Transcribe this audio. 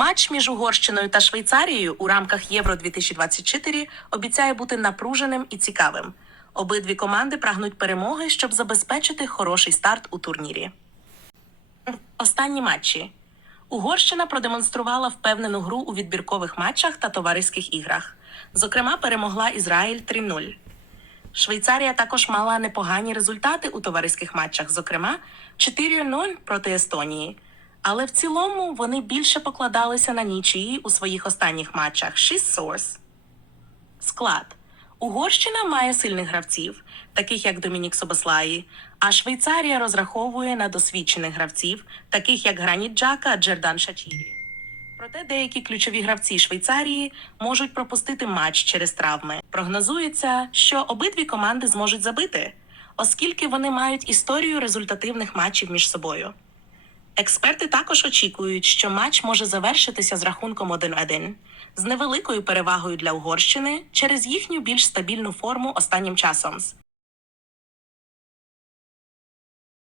Матч між Угорщиною та Швейцарією у рамках Євро 2024 обіцяє бути напруженим і цікавим. Обидві команди прагнуть перемоги, щоб забезпечити хороший старт у турнірі. Останні матчі. Угорщина продемонструвала впевнену гру у відбіркових матчах та товариських іграх. Зокрема, перемогла Ізраїль 3-0. Швейцарія також мала непогані результати у товариських матчах, зокрема 4-0 проти Естонії. Але в цілому вони більше покладалися на нічиї у своїх останніх матчах 6 source. Склад. Угорщина має сильних гравців, таких як Домінік Собослаї, а Швейцарія розраховує на досвідчених гравців, таких як Граніт Джака, Джердан Шачірі. Проте деякі ключові гравці Швейцарії можуть пропустити матч через травми. Прогнозується, що обидві команди зможуть забити, оскільки вони мають історію результативних матчів між собою. Експерти також очікують, що матч може завершитися з рахунком 1-1, з невеликою перевагою для Угорщини через їхню більш стабільну форму останнім часом.